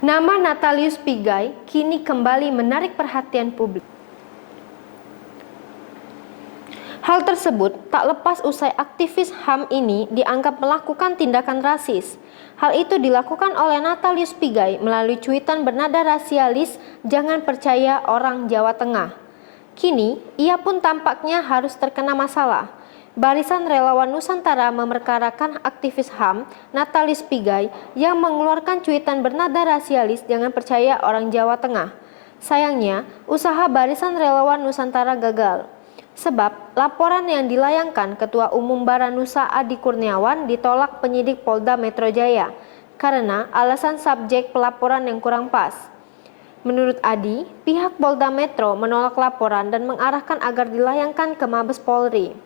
Nama Natalius Pigai kini kembali menarik perhatian publik. Hal tersebut tak lepas usai aktivis HAM ini dianggap melakukan tindakan rasis. Hal itu dilakukan oleh Natalius Pigai melalui cuitan bernada rasialis, "Jangan percaya orang Jawa Tengah." Kini, ia pun tampaknya harus terkena masalah. Barisan Relawan Nusantara memerkarakan aktivis HAM, Natalius Pigai, yang mengeluarkan cuitan bernada rasialis, "Jangan percaya orang Jawa Tengah." Sayangnya, usaha Barisan Relawan Nusantara gagal. Sebab, laporan yang dilayangkan Ketua Umum Baranusa Adi Kurniawan ditolak penyidik Polda Metro Jaya karena alasan subjek pelaporan yang kurang pas. Menurut Adi, pihak Polda Metro menolak laporan dan mengarahkan agar dilayangkan ke Mabes Polri.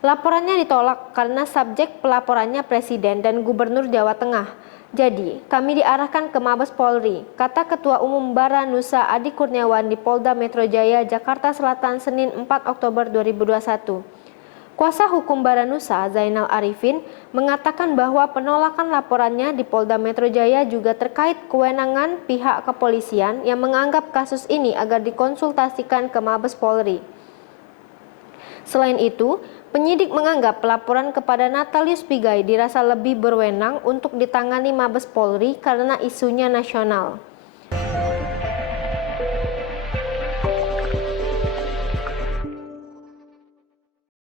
Laporannya ditolak karena subjek pelaporannya Presiden dan Gubernur Jawa Tengah. Jadi, kami diarahkan ke Mabes Polri, kata Ketua Umum Baranusa Adi Kurniawan di Polda Metro Jaya, Jakarta Selatan, Senin 4 Oktober 2021. Kuasa hukum Baranusa, Zainal Arifin, mengatakan bahwa penolakan laporannya di Polda Metro Jaya juga terkait kewenangan pihak kepolisian yang menganggap kasus ini agar dikonsultasikan ke Mabes Polri. Selain itu, penyidik menganggap pelaporan kepada Natalius Pigai dirasa lebih berwenang untuk ditangani Mabes Polri karena isunya nasional.